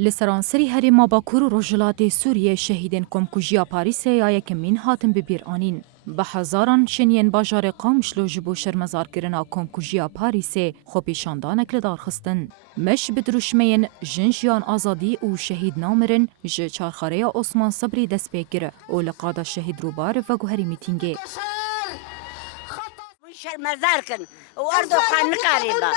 لسرانسری هریما باکور و روجلات سوریه شهیدین کمکوژیا پاریسه یا یکمین هاتن ببیر آنین. به هزاران شنین باجار قامشلو جبو شرمزار کرنا کمکوژیا پاریسه خوبیشاندانک لدار خستن. مش بدروشمین جنجیان آزادی و شهید نامرن ج چارخاره عثمان صبری دست بگیره و لقادا شهید روبار و گوهری میتینگه. شرمزار کن و اردوغان نکاریبا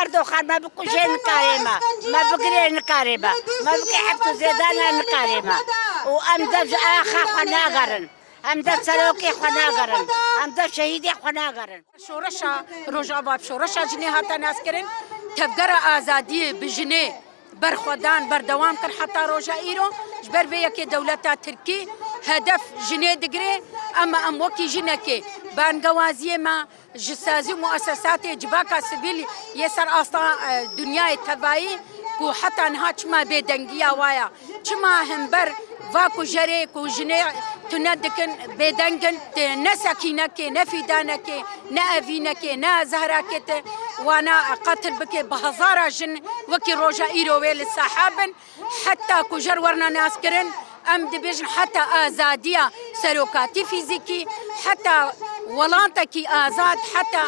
اردوغان ما بکوشه نکاریما ما بگیره نکاریبا ما بگی حبت زیدان نکاریما و امدب آخا خناگرن امدب سلوکی خناگرن امدب شهیدی خناگرن شورشا روجاباب شورشا جنی هاتا ناس کرن تفگر آزادی بجنی برخودان بردوام کن حتی روجا ایرو جبر ویا که دولتا ترکی هدف جنی دگره اما ام وکی جنکی بانگوازی ما جسازی مؤسسات جباکا سبیل یسر آستا دنیای تبایی کو حتی انها چما بیدنگیا وایا چما همبر واکو جره کو جنی تندکن بیدنگن نه سکینکی نه فیدانکی نه اوینکی نه زهراکت وانا قتل بکی بهزارا جن وکی روجا ایرو ویل صحابن حتی کو جر ورنا ناس کرن ام دبیجن حتی آزادیا سروکاتی فیزیکی حتی ولانتکی آزاد حتی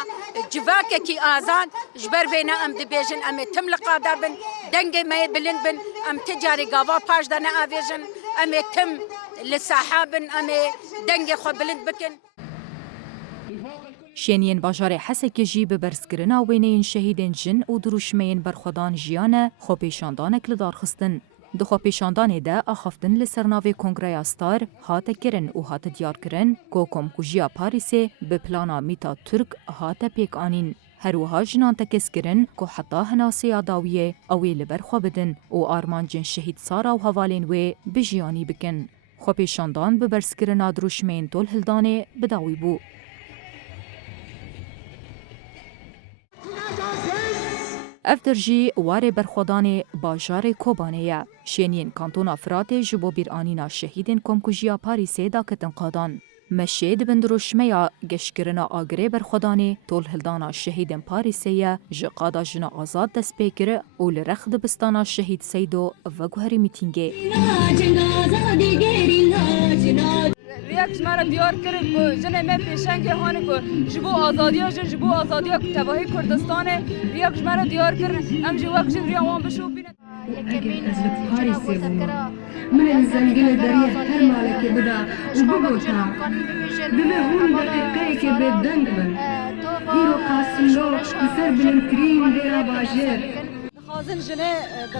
جواککی آزاد جبر وینا ام دبیجن ام تم لقادا بن دنگ ما بلند بن ام تجاری گاوا پاش دنا آویجن ام تم لصحابن ام دنگ خو بلند بکن. شینین باجار حسک جی به برسکرنا وینین شهیدین جن و دروشمین برخودان جیانه خوبیشاندانک لدار خستن. دخوا پیشاندان ده آخفتن لسرناوی کنگره استار هات کرن و هات دیار کرن که کمکوژیا پاریسه به پلانا میتا ترک هات پیک آنین. هروها جنان تکس کرن که حتی هناسی آداویه اوی لبرخوا بدن و آرمان جن شهید سارا و حوالین وی بجیانی بکن. خو پیشاندان به برسکرنا دروشمین دول هلدانه بداوی بو. افترجی واره برخودان باجار کوبانه شینین کانتون افراد جبو بیرانینا شهیدین کمکوژیا پاریسه دا کتن قادان. مشید بندروشمیا گشکرنا آگره برخودانه طول هلدانا شهیدین پاریسه جقادا جنا آزاد دست بکره و لرخ دبستانا شهید سیدو و گوهری میتینگه. ریاکش مرا دیار کرد که جنه من پیشنگ هانه که جبو آزادی ها جبو آزادی ها تباهی کردستان ریاکش مرا دیار کرد ام جو وقت ریا وان بشو بینه من زنگل دریا هر مالک بدا و بگوتا ببه هون دقیقه که به دنگ بن هیرو قاسم لو بسر بلنترین دیرا باجر خازن جنه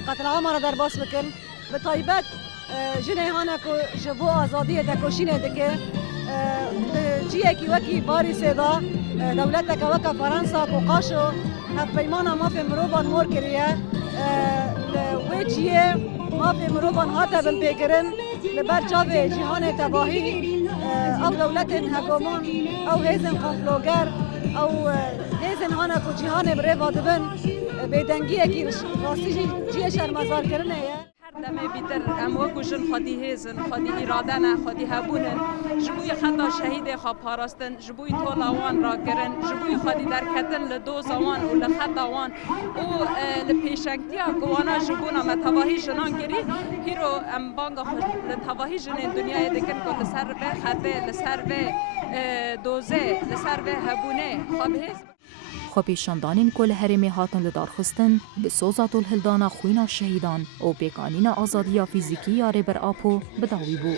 قتل عامر در باس بکن به طایبت جنه هانا کو جبو آزادی دکوشینه دکه جیه کی وکی باری سیدا دولت که وکا فرانسا کو قاشو هف پیمانا ما فی مروبان مور کریه و جیه ما فی مروبان هاتا بن پیگرن لبر جاوه جهان تباهی او دولت حکومان او هیزن قنفلوگر او هیزن هانا کو جهان بره وادبن بیدنگیه کی راستی جیه شرمزار کرنه دم بیتر ام وکو جن خودی هیزن خودی اراده نه خودی هبونن جبوی خطا شهید خواب پاراستن جبوی طولوان را کرن جبوی خودی در کتن لدو زوان و لخطاوان و لپیشنگتیا گوانا جبونا متواهی جنان گری هیرو ام بانگا خود لتواهی جن دنیای دکن که لسر به خطه لسر به دوزه لسر به هبونه خواب هیز خو پیشاندانین کل هرمی هاتن لدار خستن به سوزا طول هلدانا خوینا شهیدان و بیگانین آزادیا فیزیکی یاره بر آپو بداوی بو.